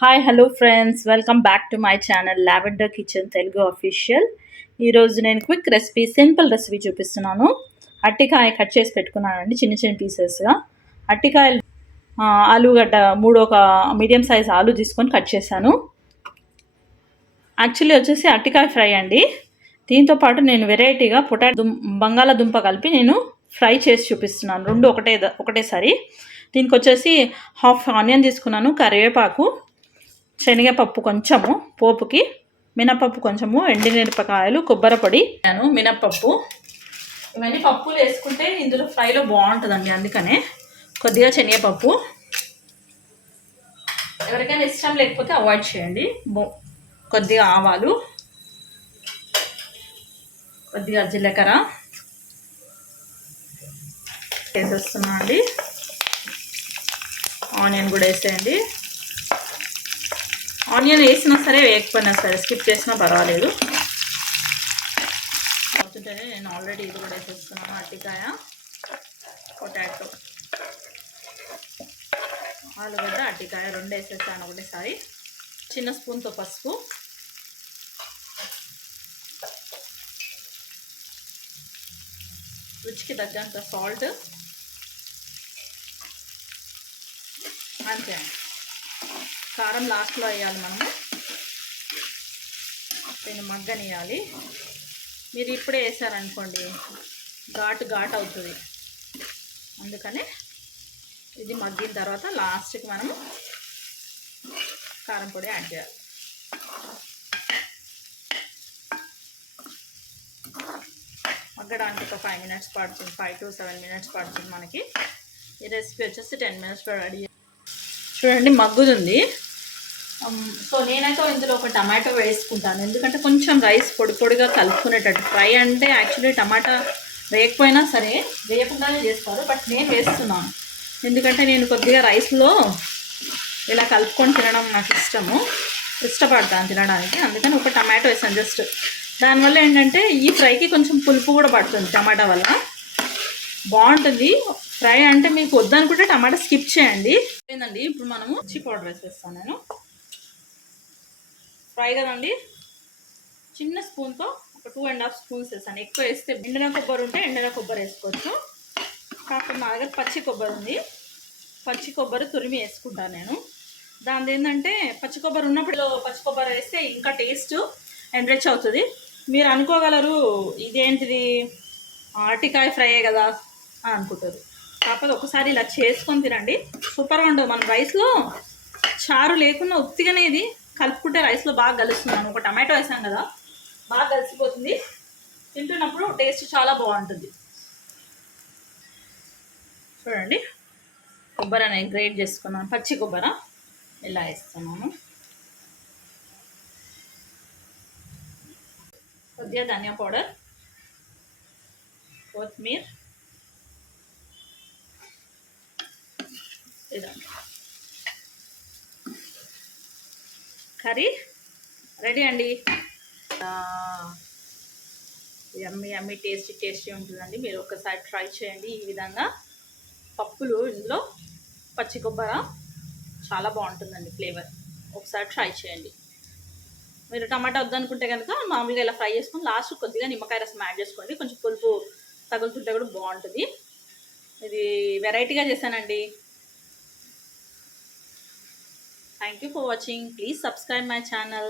Hi hello friends, welcome back to my channel lavender kitchen Telugu official. ఈరోజు నేను quick recipe, simple recipe చూపిస్తున్నాను. అట్టికాయ cut చేసి పెట్టుకున్నానండి చిన్న చిన్న పీసెస్గా. అట్టికాయలు ఆలుగడ్డ ఒక మీడియం సైజ్ ఆలు తీసుకొని కట్ చేశాను. యాక్చువల్లీ వచ్చేసి అట్టికాయ ఫ్రై అండి. దీంతో పాటు నేను వెరైటీగా బంగాళాదుంప కలిపి నేను ఫ్రై చేసి చూపిస్తున్నాను, రెండు ఒకటేసారి. దీనికి వచ్చేసి హాఫ్ ఆనియన్ తీసుకున్నాను, కరివేపాకు, శనగపప్పు కొంచెము పోపుకి, మినపప్పు కొంచెము, ఎండుమిరపకాయలు, కొబ్బరి పొడి, మినపప్పు. ఇవన్నీ పప్పులు వేసుకుంటే ఇందులో ఫ్రైలో బాగుంటుందండి, అందుకనే కొద్దిగా శనగపప్పు. ఎవరికైనా ఇష్టం లేకపోతే అవాయిడ్ చేయండి. కొద్దిగా ఆవాలు, కొద్దిగా జీలకర్ర వేసేస్తున్నా అండి. ఆనియన్ కూడా వేసేయండి. ఆనియన్ వేసినా సరే వేయకపోయినా సరే స్కిప్ చేసినా పర్వాలేదు. అవుతుంటేనే నేను ఆల్రెడీ ఇది కూడా వేసేస్తున్నాను. అట్టికాయ, పొటాటో, ఆలుగడ్డ, అట్టికాయ రెండు వేసేసాను ఒకటేసారి. చిన్న స్పూన్తో పసుపు, రుచికి తగ్గంత సాల్ట్, అంతే. కారం లాస్ట్లో వేయాలి మనము, దీన్ని మగ్గనియాలి. మీరు ఇప్పుడే వేసారనుకోండి ఘాటు అవుతుంది, అందుకనే ఇది మగ్గిన తర్వాత లాస్ట్కి మనము కారం పొడి యాడ్ చేయాలి. మగ్గడానికి ఒక 5 మినిట్స్ పడుతుంది, 5 to 7 మినిట్స్ పడుతుంది మనకి. ఈ రెసిపీ వచ్చేసి 10 మినిట్స్లో రెడీ. చూడండి మగ్గుతుంది. సో నేనైతే ఇందులో ఒక టమాటో వేసుకుంటాను, ఎందుకంటే కొంచెం రైస్ పొడిగా కలుపుకునేటట్టు. ఫ్రై అంటే యాక్చువల్లీ టమాటా వేయకపోయినా సరే, వేయకుండానే చేస్తారు, బట్ నేను వేస్తున్నాను ఎందుకంటే నేను కొద్దిగా రైస్లో ఇలా కలుపుకొని తినడం నాకు ఇష్టపడతాను తినడానికి, అందుకని ఒక టమాటో వేసాను జస్ట్. దానివల్ల ఏంటంటే ఈ ఫ్రైకి కొంచెం పులుపు కూడా పడుతుంది, టమాటా వల్ల బాగుంటుంది ఫ్రై. అంటే మీకు వద్దనుకుంటే టమాటా స్కిప్ చేయండి. ఏంటండి ఇప్పుడు మనము మిర్చి పౌడర్ వేసేస్తాను నేను. ఫ్రై కదండి, చిన్న స్పూన్తో ఒక 2.5 స్పూన్స్ వేస్తాను. ఎక్కువ వేస్తే ఎండిన కొబ్బరి ఉంటే ఎండిన కొబ్బరి వేసుకోవచ్చు, కాకపోతే నా దగ్గర పచ్చి కొబ్బరి ఉంది, పచ్చి కొబ్బరి తురిమి వేసుకుంటాను నేను. దాని ఏంటంటే పచ్చి కొబ్బరి ఉన్నప్పుడు పచ్చి కొబ్బరి వేస్తే ఇంకా టేస్ట్ ఎన్రిచ్ అవుతుంది. మీరు అనుకోగలరు ఇదేంటిది అరటికాయ ఫ్రైయే కదా అని అనుకుంటారు, కాకపోతే ఒకసారి ఇలా చేసుకొని తినండి, సూపర్గా ఉంటుంది. మన రైస్లో చారు లేకుండా ఉత్తిగానే ఇది కలుపుకుంటే రైస్లో బాగా కలుస్తున్నాను. ఒక టమాటో వేసాం కదా, బాగా కలిసిపోతుంది, తింటున్నప్పుడు టేస్ట్ చాలా బాగుంటుంది. చూడండి కొబ్బరి అనేది గ్రేట్ చేసుకున్నాను, పచ్చి కొబ్బరి ఇలా వేస్తున్నాను. కొద్దిగా ధనియా పౌడర్, కొత్తిమీర, ఇదండి కర్రీ రెడీ అండి. యమ్మీ టేస్టీ ఉంటుందండి. మీరు ఒకసారి ట్రై చేయండి. ఈ విధంగా పప్పులు, ఇందులో పచ్చి కొబ్బరి చాలా బాగుంటుందండి ఫ్లేవర్, ఒకసారి ట్రై చేయండి. మీరు టమాటా వద్దనుకుంటే కనుక మామూలుగా ఇలా ఫ్రై చేసుకొని లాస్ట్ కొద్దిగా నిమ్మకాయ రసం యాడ్ చేసుకోండి, కొంచెం పులుపు తగులుతుంటే కూడా బాగుంటుంది. ఇది వెరైటీగా చేశానండి. Thank you for watching. Please subscribe my channel.